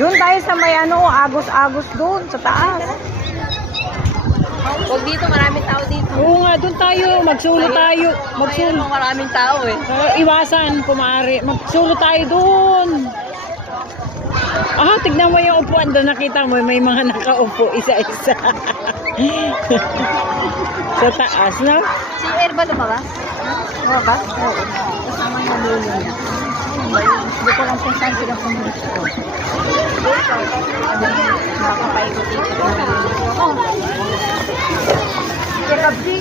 Doon tayo sa may ano, agos-agos doon sa taas. Huwag dito, maraming tao dito. Oo nga, doon tayo. Magsulo tayo. Magsulo. Maraming tao eh. Iwasan, kumari. Magsulo tayo doon. Ah, tignan mo yung upuan doon. Nakita mo, may mga nakaupo isa-isa. Sa taas, no? Si Air ba lumabas? Lumabas? Oo. Kasama niya lulo niya. Hindi ko lang kung saan sila pumunta ko. Baka paikot-ikot. Oh. Kaya kabdi.